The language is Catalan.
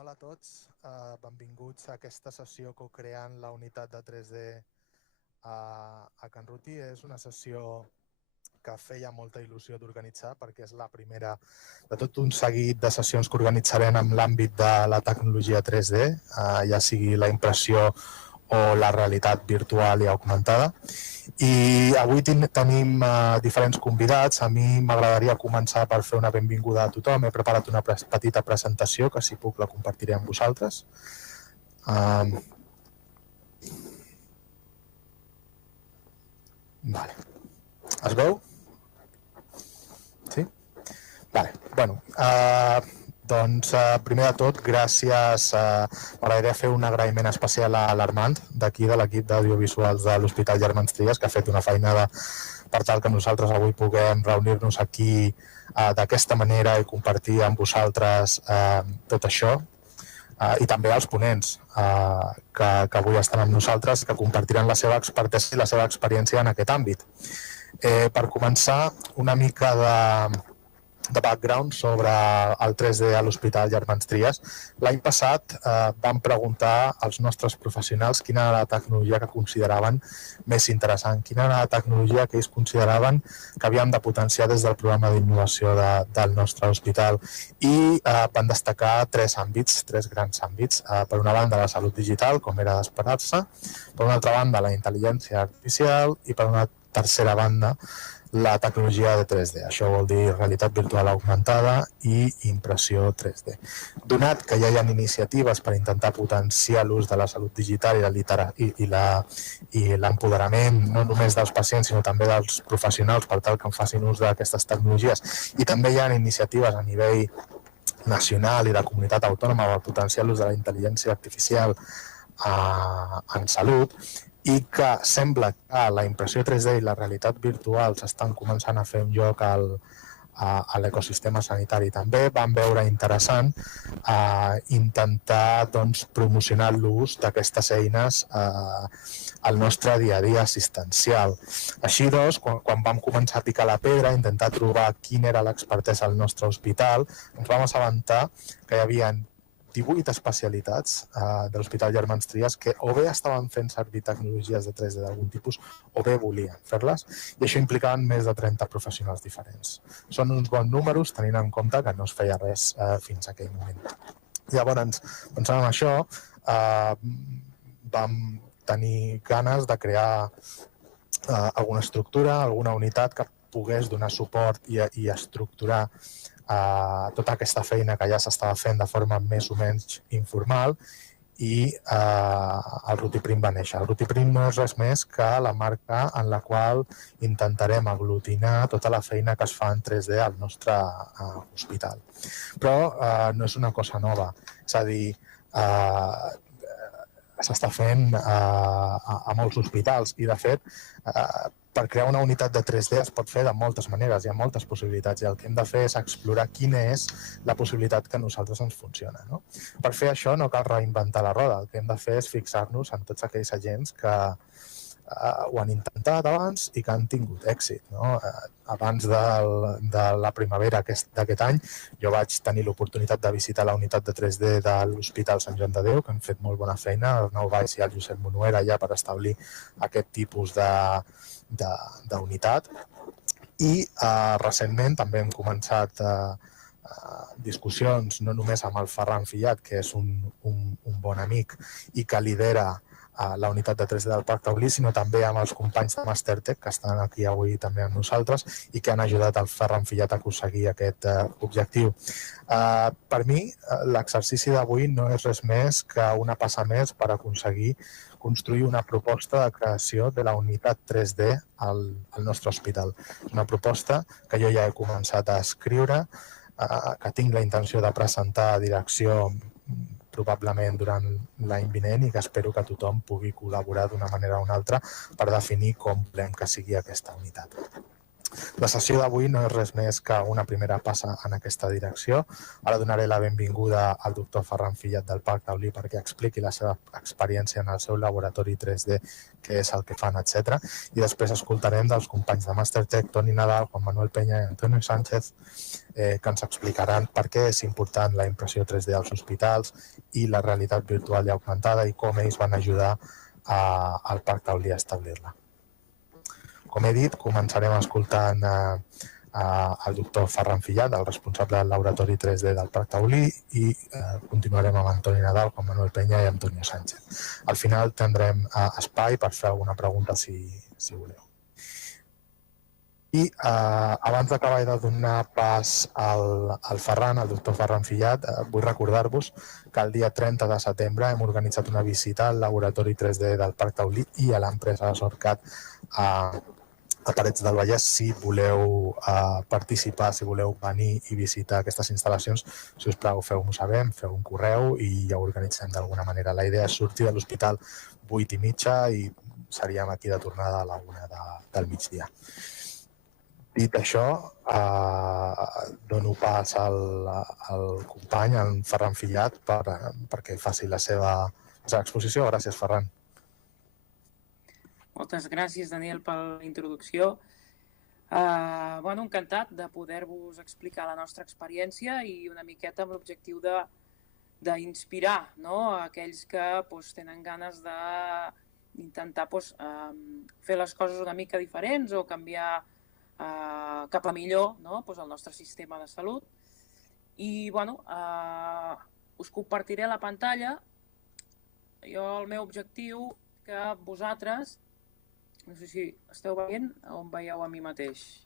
hola a tots. Benvinguts a aquesta sessió co-creant la unitat de 3D a Can Ruti. És una sessió que feia molta il·lusió d'organitzar perquè és la primera de tot un seguit de sessions que organitzarem en l'àmbit de la tecnologia 3D, ja sigui la impressió o la realitat virtual i augmentada. I avui tenim diferents convidats. A mi m'agradaria començar per fer una benvinguda a tothom. He preparat una petita presentació que, si puc, la compartiré amb vosaltres. Vale. Es veu? Sí? Vale. Bueno, doncs, primer de tot, gràcies. M'agradaria fer un agraïment especial a l'Armand, d'aquí, de l'equip d'audiovisuals de l'Hospital Germans Trias, que ha fet una feinada per tal que nosaltres avui puguem reunir-nos aquí d'aquesta manera i compartir amb vosaltres tot això. I també als ponents que avui estan amb nosaltres, que compartiran la seva expertesa i la seva experiència en aquest àmbit. Per començar, una mica de background sobre el 3D a l'Hospital Germans Trias. L'any passat vam preguntar als nostres professionals quina era la tecnologia que consideraven més interessant, quina era la tecnologia que ells consideraven que havíem de potenciar des del programa d'innovació del nostre hospital. I van destacar tres grans àmbits. Per una banda, la salut digital, com era d'esperar-se, per una altra banda, la intel·ligència artificial i per una tercera banda, la tecnologia de 3D. Això vol dir realitat virtual augmentada i impressió 3D. Donat que ja hi ha iniciatives per intentar potenciar l'ús de la salut digital i l'empoderament no només dels pacients sinó també dels professionals per tal que en facin ús d'aquestes tecnologies, i també hi ha iniciatives a nivell nacional i de comunitat autònoma per potenciar l'ús de la intel·ligència artificial en salut, i que sembla que la impressió 3D i la realitat virtual s'estan començant a fer un lloc a l'ecosistema sanitari. També vam veure interessant intentar promocionar l'ús d'aquestes eines al nostre dia a dia assistencial. Així doncs, quan vam començar a picar la pedra, intentar trobar quina era l'expertesa al nostre hospital, ens vam assabentar que hi havia 18 especialitats de l'Hospital Germans Trias que o bé estaven fent servir tecnologies de 3D d'algun tipus o bé volien fer-les, i això implicaven més de 30 professionals diferents. Són uns bons números tenint en compte que no es feia res fins a aquell moment. Llavors, pensant en això, vam tenir ganes de crear alguna estructura, alguna unitat que pogués donar suport i estructurar tota aquesta feina que ja s'estava fent de forma més o menys informal, i el Rutiprim va néixer. El Rutiprim no és res més que la marca en la qual intentarem aglutinar tota la feina que es fa en 3D al nostre hospital. Però no és una cosa nova, és a dir, s'està fent a molts hospitals, i de fet per crear una unitat de 3D es pot fer de moltes maneres, hi ha moltes possibilitats, i el que hem de fer és explorar quina és la possibilitat que a nosaltres ens funciona. Per fer això no cal reinventar la roda, el que hem de fer és fixar-nos en tots aquells agents que ho han intentat abans i que han tingut èxit. Abans de la primavera d'aquest any jo vaig tenir l'oportunitat de visitar la unitat de 3D de l'Hospital Sant Joan de Déu, que han fet molt bona feina, Arnau Valls i el Josep Monuera, ja per establir aquest tipus d'unitat. I recentment també hem començat discussions no només amb el Ferran Fillat, que és un bon amic i que lidera la unitat de 3D del Parc Taulí, sinó també amb els companys de Mastertech que estan aquí avui també amb nosaltres i que han ajudat el Ferran Fillat a aconseguir aquest objectiu. Per mi, l'exercici d'avui no és res més que una passa més per aconseguir construir una proposta de creació de la unitat 3D al nostre hospital. És una proposta que jo ja he començat a escriure, que tinc la intenció de presentar a direcció probablement durant l'any vinent, i que espero que tothom pugui col·laborar d'una manera o una altra per definir com volem que sigui aquesta unitat. La sessió d'avui no és res més que una primera passa en aquesta direcció. Ara donaré la benvinguda al doctor Ferran Fillat del Parc Taulí perquè expliqui la seva experiència en el seu laboratori 3D, què és el que fan, etc. I després escoltarem dels companys de Mastertech, Toni Nadal, Juan Manuel Peña i Antonio Sánchez, que ens explicaran per què és important la impressió 3D als hospitals i la realitat virtual i augmentada i com ells van ajudar al Parc Taulí a establir-la. Com he dit, començarem escoltant el doctor Ferran Fillat, el responsable del laboratori 3D del Parc Taulí, i continuarem amb Antoni Nadal, Juan Manuel Peña i Antonio Sánchez. Al final tindrem espai per fer alguna pregunta si voleu. I abans d'acabar de donar pas al Ferran, al doctor Ferran Fillat, vull recordar-vos que el dia 30 de setembre hem organitzat una visita al laboratori 3D del Parc Taulí i a l'empresa Sorcat a Parets del Vallès. Si voleu participar, si voleu venir i visitar aquestes instal·lacions, si us plau, feu-m'ho saber, feu un correu i ja ho organitzem d'alguna manera. La idea és sortir de l'hospital 8:30 i seríem aquí de tornada a la 1 del migdia. Dit això, dono pas al company, en Ferran Fillat, perquè faci la seva exposició. Gràcies, Ferran. Moltes gràcies, Daniel, per la introducció. Encantat de poder-vos explicar la nostra experiència i una miqueta amb l'objectiu d'inspirar aquells que tenen ganes d'intentar fer les coses una mica diferents o canviar cap a millor el nostre sistema de salut. I us compartiré la pantalla. El meu objectiu que vosaltres, no sé si esteu veient o em veieu a mi mateix.